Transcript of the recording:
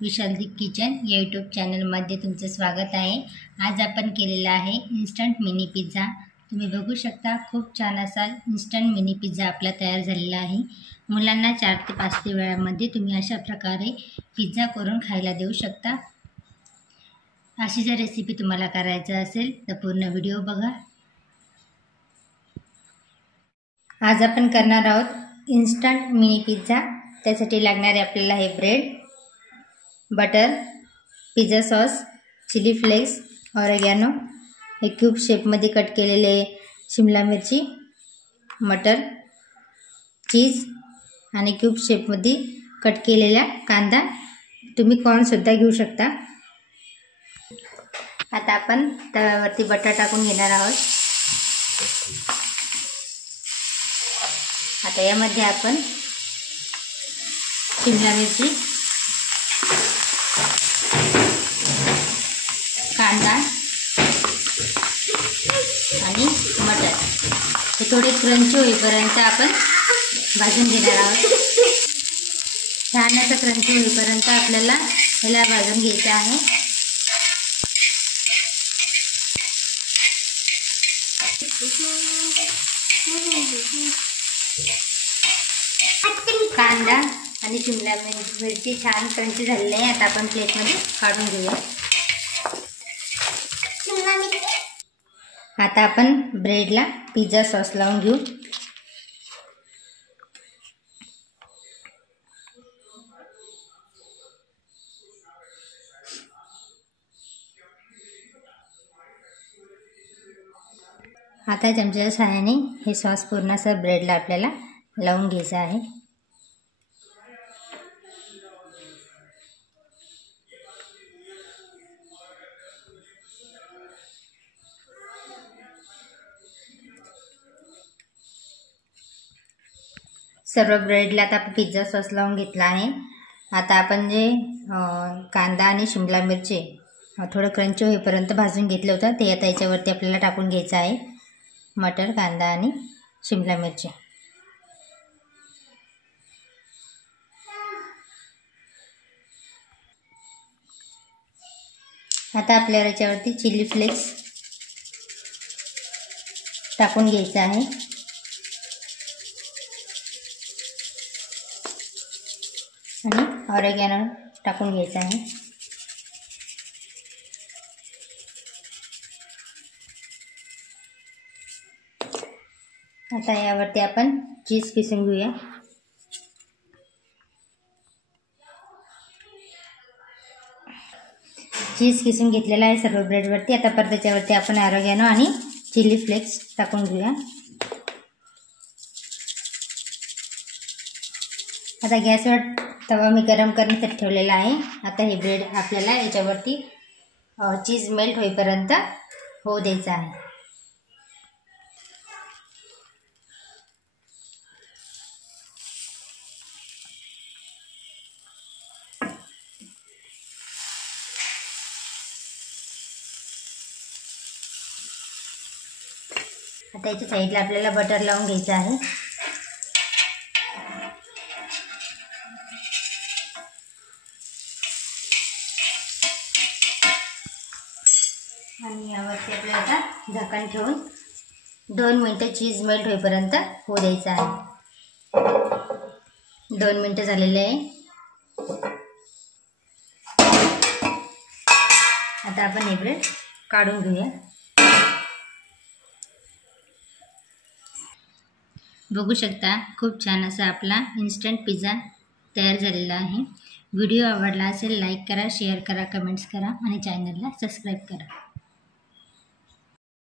विशालदी kitchen या YouTube चॅनलमध्ये तुमचं स्वागत आहे। आज आपण केलेला आहे इन्स्टंट मिनी पिझ्झा। तुम्ही बघू शकता खूप छान असा इन्स्टंट मिनी पिझ्झा आपला तयार झालेला आहे। मुलांना 4 ते 5 वेळामध्ये तुम्ही अशा प्रकारे पिझ्झा करून खायला देऊ शकता। अशी जर रेसिपी तुम्हाला करायचं असेल तर पूर्ण व्हिडिओ बघा। आज आपण करणार आहोत इन्स्टंट मिनी पिझ्झा। त्यासाठी लागणारे आपल्याला हे bread, butter, pizza sauce, chilli flakes, oregano, हे क्यूब शेपमध्ये कट केलेले शिमला मिरची, मटर, चीज आणि क्यूब शेपमध्ये कट केलेला कांदा। तुम्ही कॉर्न सुद्धा घेऊ शकता। आता आपण तव्यावरती बटर टाकून घेणार आहोत। आता यामध्ये आपण शिमला मिरची, कांदा आणि मटर हे थोडे क्रंची होईपर्यंत आपण भाजून घेणार आहोत। छान असं क्रंची होईपर्यंत आपल्याला याला भाजून घ्यायचं आहे। कांदा आणि शिमला मिरची छान क्रंची झालेली आहे। आता आपण प्लेटमध्ये काढून घेऊया। आता आपण ब्रेडला पिझ्झा सॉस लावून घेऊ। आता चमच्याच्या सहाय्याने हे सॉस पूर्ण असं ब्रेडला आपल्याला लावून घ्यायचं आहे। सर्व ब्रेडला आता आपण पिझ्झा सॉस लावून घेतला आहे। आता आपण जे कांदा आणि शिमला मिरची थोडं क्रंची होईपर्यंत भाजून घेतलं होतं ते आता याच्यावरती आपल्याला टाकून घ्यायचं आहे। मटर, कांदा आणि शिमला मिरची। आता आपल्याला याच्यावरती चिली फ्लेक्स टाकून घ्यायचं आहे। आणि ऑरेगॅनो टाकून घ्यायचा आहे। आता यावरती आपण चीज किसून घेऊया। चीज किसून घेतलेला आहे सर्व ब्रेडवरती। आता परत त्याच्यावरती आपण ऑरेगॅनो आणि चिली फ्लेक्स टाकून घेऊया। आता गॅसवर तवा मी गरम करण्यासाठी ठेवलेला आहे। आता हे ब्रेड आपल्याला याच्यावरती चीज मेल्ट होईपर्यंत होऊ द्यायचं आहे। आता याच्या साईडला आपल्याला बटर लावून घ्यायचं आहे। आणि यावरती आपल्याला आता झाकण ठेवून 2 मिनिटं चीज मेल्ट होईपर्यंत होऊ द्यायचं आहे। 2 मिनिटं झालेले आहे। आता आपण हे ब्रेड काढून घेऊया। बघू शकता खूप छान असा आपला इन्स्टंट पिझ्झा तयार झालेला आहे। व्हिडिओ आवडला असेल लाईक करा, शेअर करा, कमेंट्स करा आणि चॅनलला सबस्क्राईब करा।